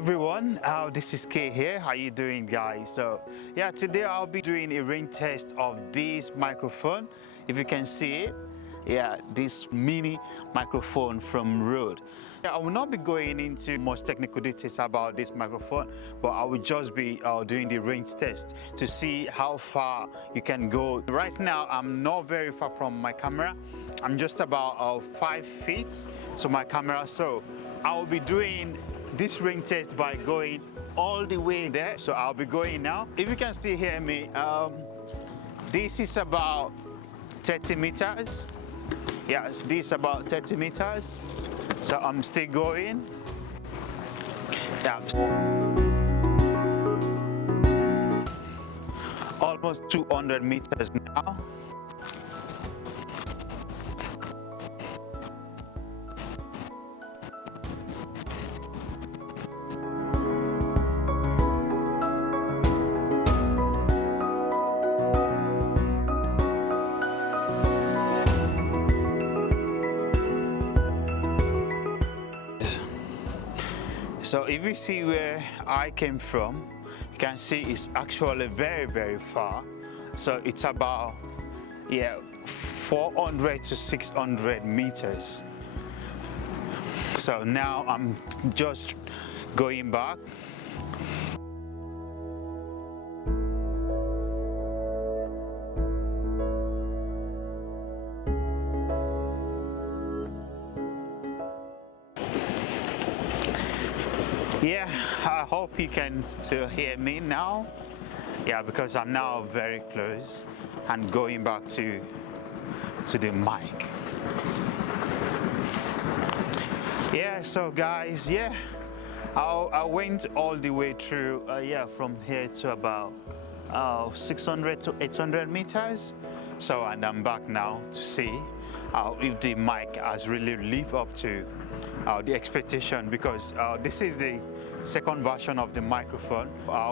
everyone, this is K here. How you doing, guys? So yeah, today I'll be doing a range test of this microphone. If you can see it, yeah, this mini microphone from RØDE. I will not be going into much technical details about this microphone, but I will just be doing the range test to see how far you can go. Right now I'm not very far from my camera. I'm just about 5 feet to my camera, so I will be doing this range test by going all the way there. So I'll be going now. If you can still hear me, this is about 30 meters. Yes, this is about 30 meters. So I'm still going. Yeah, almost 200 meters now. So if you see where I came from, you can see it's actually very far. So it's about 400 to 600 meters. So now I'm just going back. Yeah, I hope you can still hear me now. Yeah, because I'm now very close and going back to the mic. Yeah, so guys, yeah, I went all the way through, from here to about 600 to 800 meters. So, and I'm back now to see if the mic has really lived up to the expectation, because this is the second version of the microphone,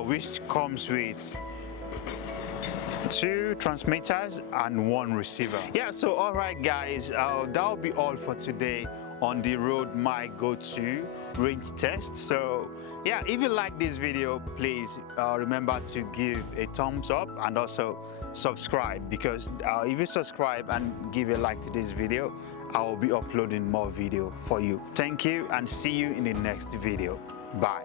which comes with 2 transmitters and 1 receiver. Yeah, so all right guys, that'll be all for today on the RØDE mic go-to range test. So yeah, if you like this video, please remember to give a thumbs up and also subscribe, because if you subscribe and give a like to this video, I will be uploading more video for you. Thank you and see you in the next video. Bye.